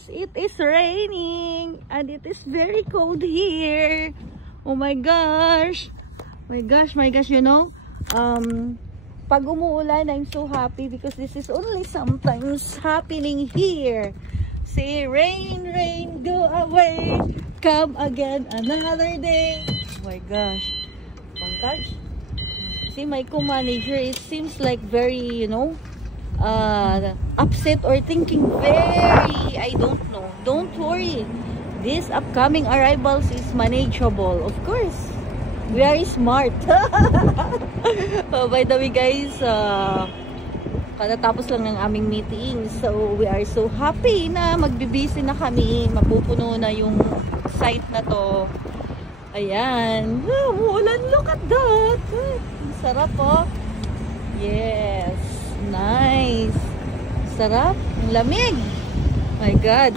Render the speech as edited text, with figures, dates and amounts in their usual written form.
guys, it is raining and it is very cold here. Oh my gosh. My gosh, you know, pag umuulan, I'm so happy because this is only sometimes happening here. Say, rain, rain, go away, come again another day. Oh my gosh. Pankaj, see, my co-manager, it seems like very, you know, upset or thinking very, I don't know. Don't worry, this upcoming arrivals is manageable. Of course, we are smart. Oh, by the way guys, katatapos lang ng aming meeting, so we are so happy na magbibisi na kami, mapupuno na yung site na to. Ayan, umuulan, look at that. Sarap po. Yes, nice. Sarap, lamig. My God.